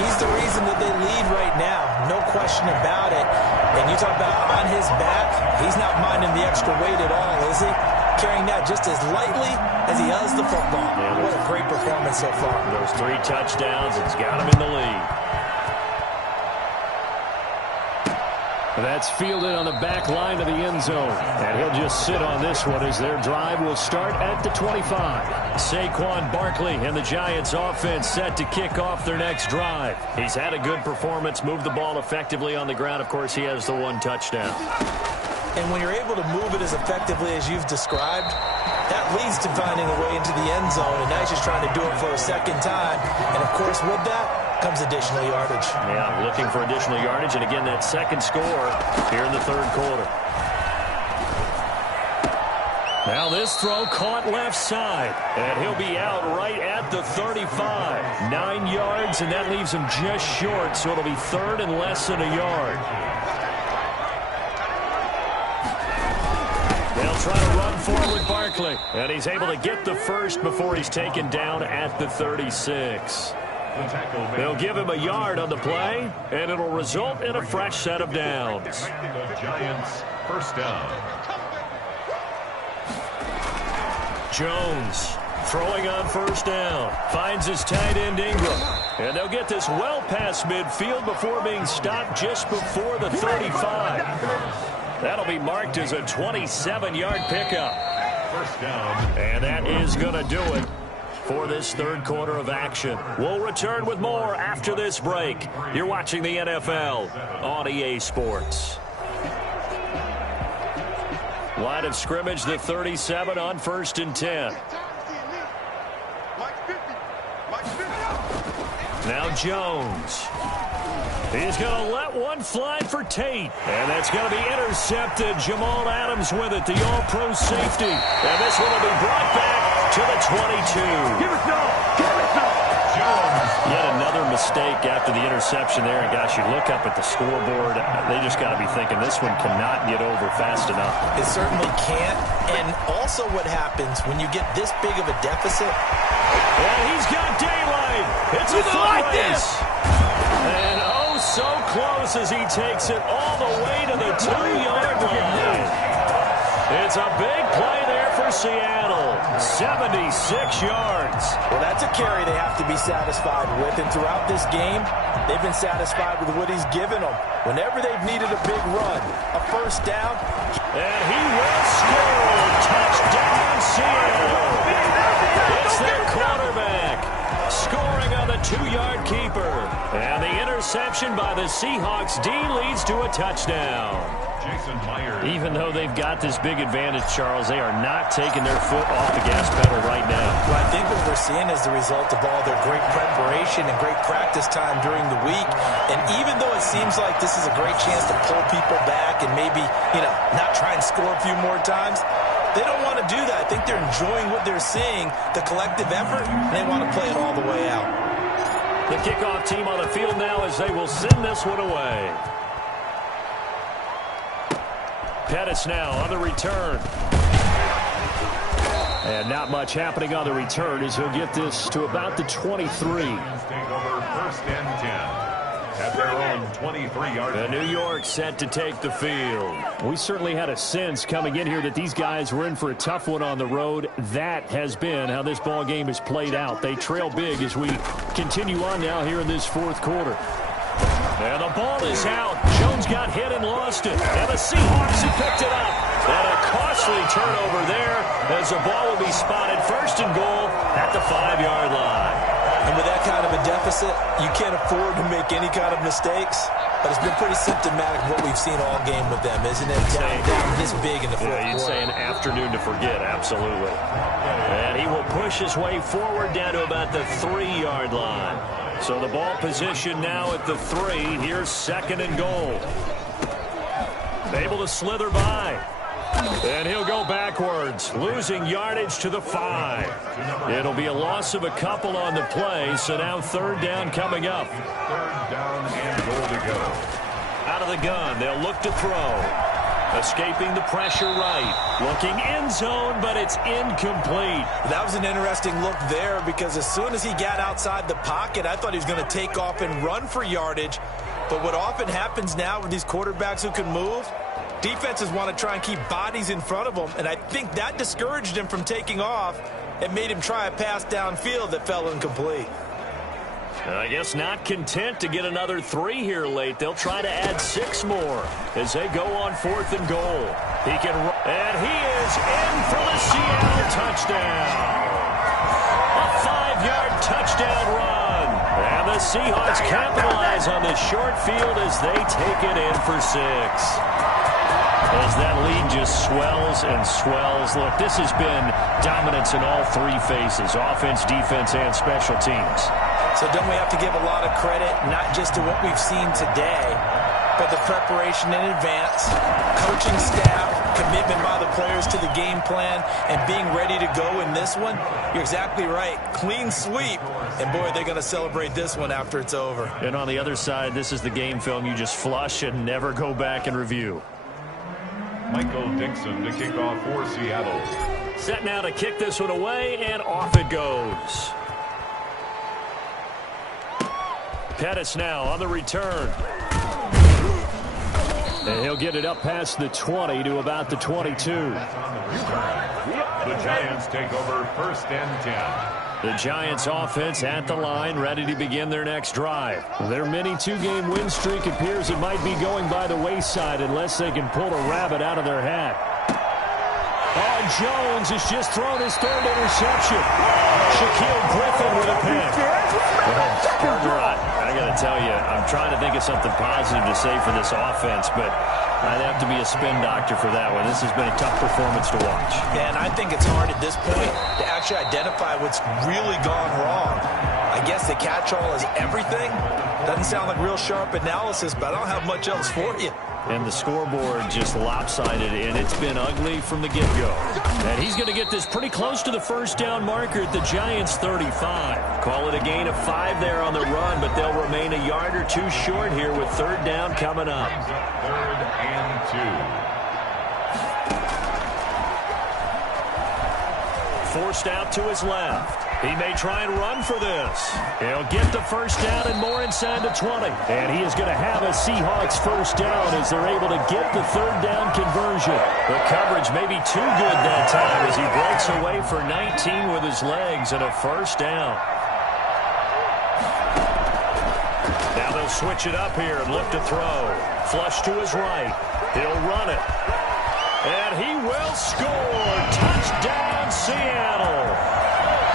He's the reason that they lead right now. No question about it. And you talk about on his back, he's not minding the extra weight at all, is he? Carrying that just as lightly as he does the football. Yeah, what a great performance so far. Those 3 touchdowns, it's got him in the lead. That's fielded on the back line of the end zone. And he'll just sit on this one as their drive will start at the 25. Saquon Barkley and the Giants offense set to kick off their next drive. He's had a good performance, moved the ball effectively on the ground. Of course, he has the 1 touchdown. And when you're able to move it as effectively as you've described, that leads to finding a way into the end zone. And now he's just trying to do it for a second time. And, of course, with that comes additional yardage. Yeah, looking for additional yardage. And, again, that second score here in the 3rd quarter. Now this throw caught left side. And he'll be out right at the 35. 9 yards, and that leaves him just short. So it'll be 3rd and less than a yard. They'll They'll try to run forward with Barkley. And he's able to get the first before he's taken down at the 36. They'll give him a yard on the play, and it'll result in a fresh set of downs. The Giants first down. Jones throwing on first down. Finds his tight end Ingram. And they'll get this well past midfield before being stopped just before the 35. That'll be marked as a 27-yard pickup. First down. And that is going to do it for this third quarter of action. We'll return with more after this break. You're watching the NFL on EA Sports. Line of scrimmage, the 37 on 1st and 10. Now Jones. He's going to let one fly for Tate. And that's going to be intercepted. Jamal Adams with it, the all-pro safety. And this one will be brought back to the 22. Give us no. Give us no. Jones. Yet another mistake after the interception there. And, gosh, you look up at the scoreboard. They just got to be thinking this one cannot get over fast enough. It certainly can't. And also what happens when you get this big of a deficit. And he's got daylight. It's a foot race. And oh, so close as he takes it all the way to the 2-yard line. It's a big play there for Seattle. 76 yards. Well, that's a carry they have to be satisfied with. And throughout this game, they've been satisfied with what he's given them. Whenever they've needed a big run, a first down. And he will score. Touchdown, Seattle. It's their quarterback scoring on the 2-yard keeper. And the interception by the Seahawks D leads to a touchdown. Jason Myers. Even though they've got this big advantage, Charles, they are not taking their foot off the gas pedal right now. Well, I think what we're seeing is the result of all their great preparation and great practice time during the week. And even though it seems like this is a great chance to pull people back and maybe, not try and score a few more times, they don't want to do that. I think they're enjoying what they're seeing, the collective effort, and they want to play it all the way out. The kickoff team on the field now as they will send this one away. Pettis now on the return. And not much happening on the return as he'll get this to about the 23. Take over first and 10. At their own 23-yard. The New York set to take the field. We certainly had a sense coming in here that these guys were in for a tough one on the road. That has been how this ball game has played out. They trail big as we continue on now here in this fourth quarter. And the ball is out. Jones got hit and lost it. And the Seahawks have picked it up. And a costly turnover there as the ball will be spotted first and goal at the 5-yard line. And with that kind of a deficit, you can't afford to make any kind of mistakes. But it's been pretty symptomatic of what we've seen all game with them, isn't it? Down this big in the fourth quarter. You'd say an afternoon to forget, absolutely. And he will push his way forward down to about the 3-yard line. So the ball position now at the 3. Here's second and goal. Able to slither by. And he'll go backwards, losing yardage to the 5. It'll be a loss of a couple on the play, so now third down coming up. Third down and goal to go. Out of the gun, they'll look to throw. Escaping the pressure right. Looking end zone, but it's incomplete. That was an interesting look there because as soon as he got outside the pocket, I thought he was going to take off and run for yardage. But what often happens now with these quarterbacks who can move, defenses want to try and keep bodies in front of them, and I think that discouraged him from taking off and made him try a pass downfield that fell incomplete. I guess not content to get another 3 here late. They'll try to add 6 more as they go on fourth and goal. He can run, and he is in for the Seattle touchdown. A 5-yard touchdown run. And the Seahawks capitalize on this short field as they take it in for 6. As that lead just swells and swells. Look, this has been dominance in all 3 phases, offense, defense, and special teams. So don't we have to give a lot of credit, not just to what we've seen today, but the preparation in advance, coaching staff, commitment by the players to the game plan, and being ready to go in this one? You're exactly right. Clean sweep. And, boy, they're going to celebrate this one after it's over. And on the other side, this is the game film you just flush and never go back and review. Michael Dixon to kick off for Seattle. Set now to kick this one away, and off it goes. Pettis now on the return. And he'll get it up past the 20 to about the 22. The Giants take over first and 10. The Giants offense at the line, ready to begin their next drive. Their mini two-game win streak appears it might be going by the wayside unless they can pull a rabbit out of their hat. Oh, Jones has just thrown his third interception. Shaquille Griffin with a pick. Partner, I got to tell you, I'm trying to think of something positive to say for this offense, but I'd have to be a spin doctor for that one. This has been a tough performance to watch. And I think it's hard at this point to actually identify what's really gone wrong. I guess the catch-all is everything. Doesn't sound like real sharp analysis, but I don't have much else for you. And the scoreboard just lopsided, and it's been ugly from the get-go. And he's going to get this pretty close to the first down marker at the Giants' 35. Call it a gain of 5 there on the run, but they'll remain a yard or two short here with third down coming up. Third and 2. Forced out to his left. He may try and run for this. He'll get the first down and more inside the 20. And he is going to have a Seahawks first down as they're able to get the third down conversion. The coverage may be too good that time as he breaks away for 19 with his legs and a first down. Now they'll switch it up here and look to throw. Flush to his right. He'll run it. And he will score. Touchdown, Seattle.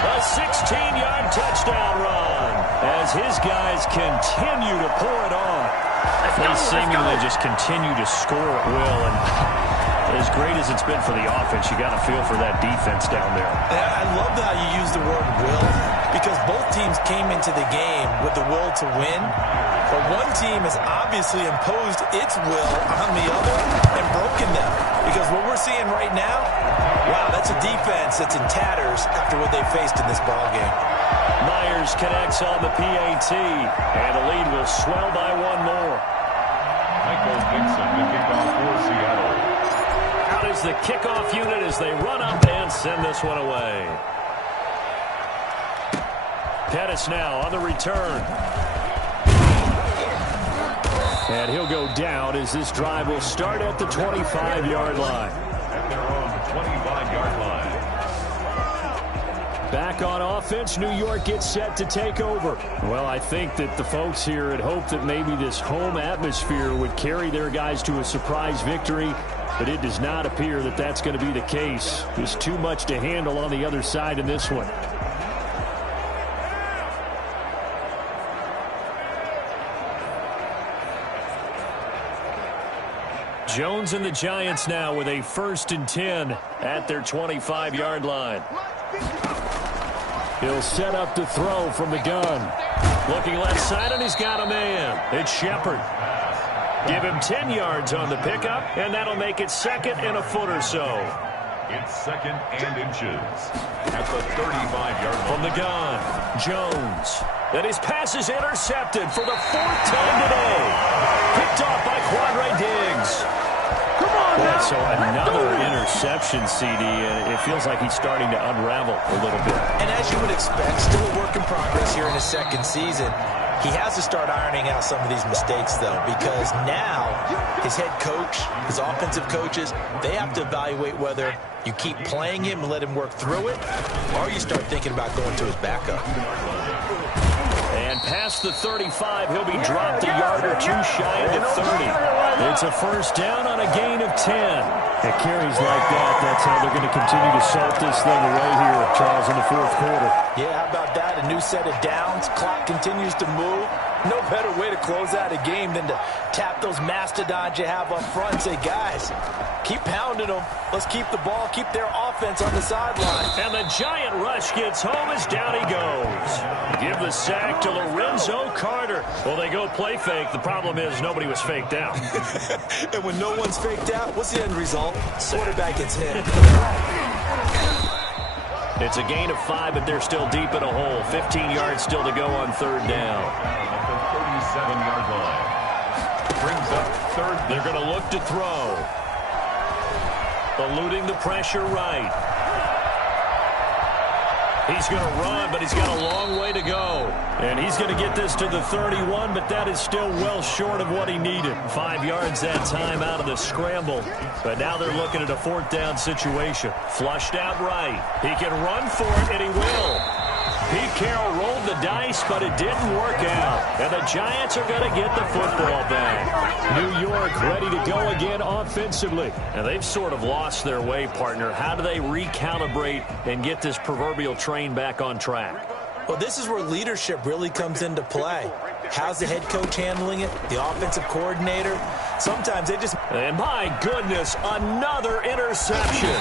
A 16-yard touchdown run as his guys continue to pour it on. They seemingly just continue to score at will. And as great as it's been for the offense, you got to feel for that defense down there. I love how you use the word will, because both teams came into the game with the will to win. But one team has obviously imposed its will on the other and broken them. Because what we're seeing right now, wow, that's a defense that's in tatters after what they faced in this ballgame. Myers connects on the PAT, and the lead will swell by one more. Michael Dixon to kick off for Seattle. Out is the kickoff unit as they run up and send this one away. Pettis now on the return. And he'll go down as this drive will start at the 25-yard line. At their own 25-yard line. Back on offense, New York gets set to take over. Well, I think that the folks here had hoped that maybe this home atmosphere would carry their guys to a surprise victory, but it does not appear that that's going to be the case. There's too much to handle on the other side in this one. Jones and the Giants now with a 1st and 10 at their 25-yard line. He'll set up to throw from the gun. Looking left side, and he's got a man. It's Shepard. Give him 10 yards on the pickup, and that'll make it 2nd and a foot or so. It's 2nd and inches at the 35-yard line. From the gun, Jones. And his pass is intercepted for the 4th time today. Picked off by Quadre Diggs. Boy, so another interception, CD. It feels like he's starting to unravel a little bit. And as you would expect, still a work in progress here in his 2nd season. He has to start ironing out some of these mistakes, though, because now his head coach, his offensive coaches, they have to evaluate whether you keep playing him and let him work through it, or you start thinking about going to his backup. And past the 35, he'll be dropped a yard or two shy of the 30. It's a first down on a gain of 10. It carries like that. That's how they're going to continue to salt this thing away here, Charles, in the 4th quarter. Yeah, how about that? A new set of downs. Clock continues to move. No better way to close out a game than to tap those mastodons you have up front and say, guys, keep pounding them. Let's keep the ball, keep their offense on the sideline. And the giant rush gets home as down he goes. Give the sack to Lorenzo Carter. Well, they go play fake. The problem is nobody was faked out. And when no one's faked out, what's the end result? Quarterback gets hit. It's a gain of 5, but they're still deep in a hole. 15 yards still to go on 3rd down. At the 37-yard line. Brings up 3rd. They're going to look to throw. Eluding the pressure right. He's going to run, but he's got a long way to go. And he's going to get this to the 31, but that is still well short of what he needed. 5 yards that time out of the scramble. But now they're looking at a 4th down situation. Flushed out right. He can run for it, and he will. Pete Carroll rolled the dice, but it didn't work out. And the Giants are going to get the football back. New York ready to go again offensively. And they've sort of lost their way, partner. How do they recalibrate and get this proverbial train back on track? Well, this is where leadership really comes into play. How's the head coach handling it? The offensive coordinator? Sometimes they just... And my goodness, another interception.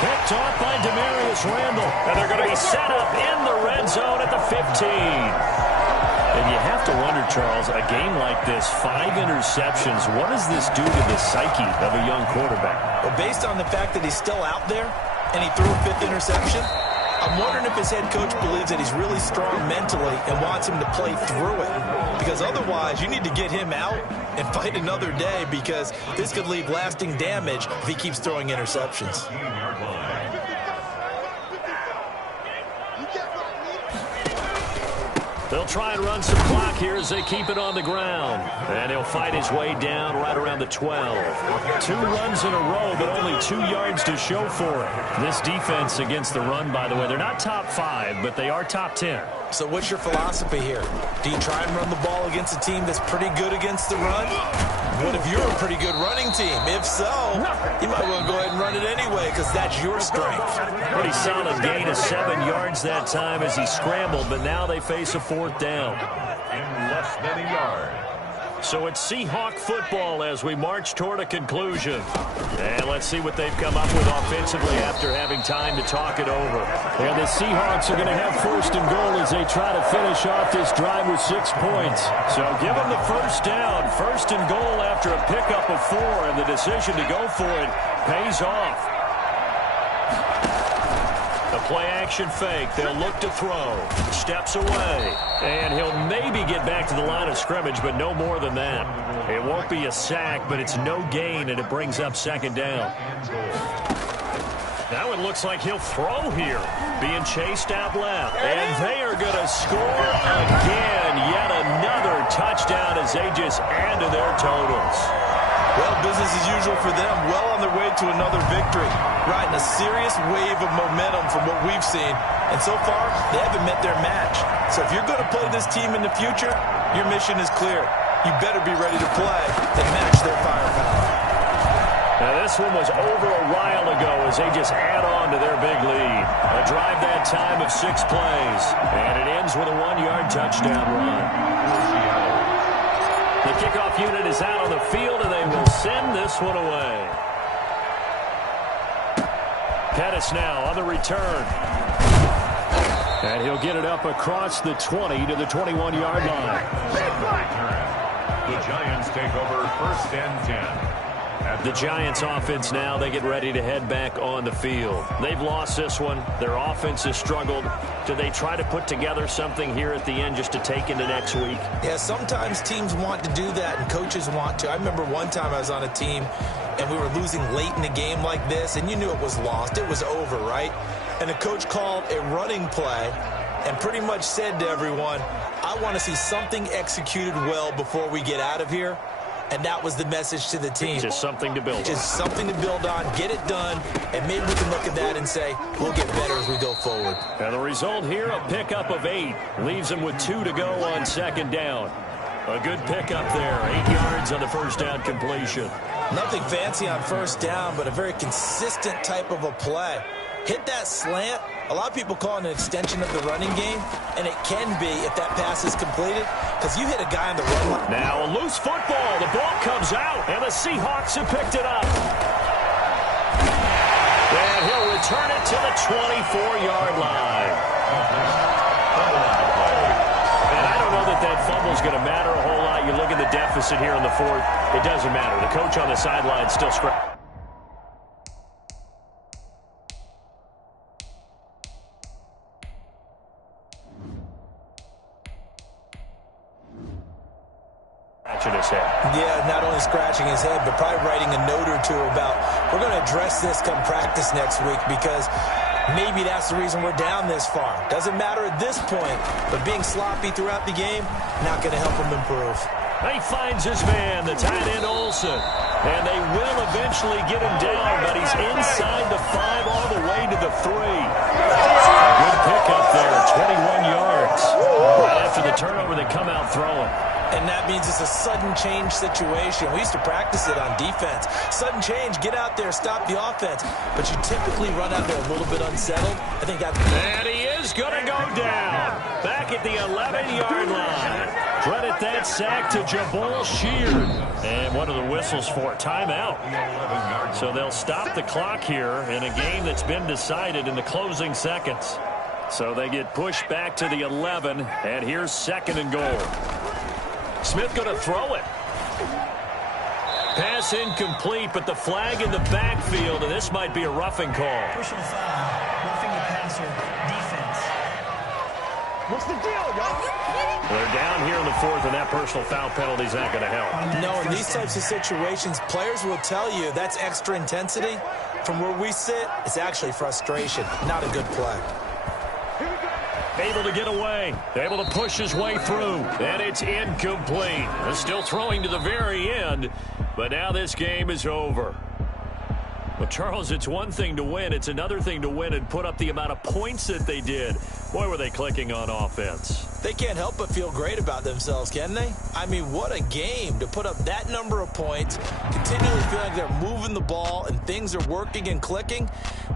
Picked off by Demarius Randall. And they're going to be set up in the red zone at the 15. And you have to wonder, Charles, a game like this, 5 interceptions, what does this do to the psyche of a young quarterback? Well, based on the fact that he's still out there and he threw a 5th interception, I'm wondering if his head coach believes that he's really strong mentally and wants him to play through it. Because otherwise, you need to get him out and fight another day, because this could leave lasting damage if he keeps throwing interceptions. They'll try and run some clock here as they keep it on the ground. And he'll fight his way down right around the 12. 2 runs in a row, but only 2 yards to show for it. This defense against the run, by the way, they're not top 5, but they are top 10. So what's your philosophy here? Do you try and run the ball against a team that's pretty good against the run? What if you're a pretty good running team? If so, you might want to go ahead and run it anyway, because that's your strength. Pretty solid gain of 7 yards that time as he scrambled, but now they face a 4th down. In less than a yard. So it's Seahawk football as we march toward a conclusion. And let's see what they've come up with offensively after having time to talk it over. And the Seahawks are going to have 1st and goal as they try to finish off this drive with 6 points. So give them the 1st down. 1st and goal after a pickup of 4, and the decision to go for it pays off. A play-action fake. They'll look to throw. Steps away. And he'll maybe get back to the line of scrimmage, but no more than that. It won't be a sack, but it's no gain, and it brings up 2nd down. Now it looks like he'll throw here. Being chased out left. And they are going to score again. Yet another touchdown as they just add to their totals. Well, business as usual for them. Well on their way to another victory. Riding a serious wave of momentum from what we've seen. And so far, they haven't met their match. So if you're going to play this team in the future, your mission is clear. You better be ready to play and match their firepower. Now this one was over a while ago as they just add on to their big lead. A drive that time of 6 plays. And it ends with a 1-yard touchdown run. The kickoff unit is out on the field, and they will send this one away. Pettis now on the return. And he'll get it up across the 20 to the 21-yard line. The Giants take over 1st and 10. The Giants offense now, they get ready to head back on the field. They've lost this one. Their offense has struggled. Do they try to put together something here at the end just to take into next week? Yeah, sometimes teams want to do that and coaches want to. I remember one time I was on a team and we were losing late in the game like this, and you knew it was lost. It was over, right? And the coach called a running play and pretty much said to everyone, I want to see something executed well before we get out of here. And that was the message to the team. Just something to build on. Just something to build on, get it done, and maybe we can look at that and say, we'll get better as we go forward. And the result here, a pickup of 8. Leaves them with 2 to go on 2nd down. A good pickup there. 8 yards on the 1st down completion. Nothing fancy on 1st down, but a very consistent type of a play. Hit that slant. A lot of people call it an extension of the running game, and it can be if that pass is completed, because you hit a guy on the run line. Now a loose football. The ball comes out, and the Seahawks have picked it up. And he'll return it to the 24-yard line. And I don't know that that fumble's going to matter a whole lot. You look at the deficit here in the 4th. It doesn't matter. The coach on the sideline still scratching. scratching his head. Yeah, not only scratching his head, but probably writing a note or two about, we're going to address this come practice next week, because maybe that's the reason we're down this far. Doesn't matter at this point, but being sloppy throughout the game, not going to help him improve. He finds his man, the tight end Olsen. And they will eventually get him down, but he's inside the 5 all the way to the 3. Good pickup there, 21 yards. Right after the turnover, they come out throwing. And that means it's a sudden change situation. We used to practice it on defense. Sudden change, get out there, stop the offense. But you typically run out there a little bit unsettled. I think that's... And he is going to go down. Back at the 11-yard line. Credit that sack to Jabal Sheard. And what are the whistles for? Timeout. So they'll stop the clock here in a game that's been decided in the closing seconds. So they get pushed back to the 11, and here's 2nd and goal. Smith going to throw it. Pass incomplete, but the flag in the backfield, and this might be a roughing call. Personal foul, roughing the passer, defense. What's the deal, y'all? They're down here in the 4th, and that personal foul penalty is not going to help. No, in these types of situations, players will tell you that's extra intensity. From where we sit, it's actually frustration, not a good play. Able to get away. Able to push his way through. And it's incomplete. They're still throwing to the very end. But now this game is over. Well, Charles, it's one thing to win. It's another thing to win and put up the amount of points that they did. Boy, were they clicking on offense. They can't help but feel great about themselves, can they? I mean, what a game to put up that number of points, continually feel like they're moving the ball and things are working and clicking.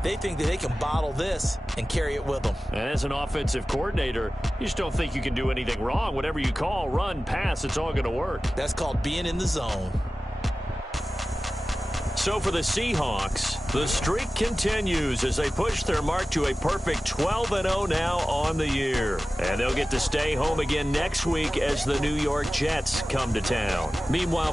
They think that they can bottle this and carry it with them. And as an offensive coordinator, you just don't think you can do anything wrong. Whatever you call, run, pass, it's all going to work. That's called being in the zone. So for the Seahawks, the streak continues as they push their mark to a perfect 12-0 now on the year. And they'll get to stay home again next week as the New York Jets come to town. Meanwhile, for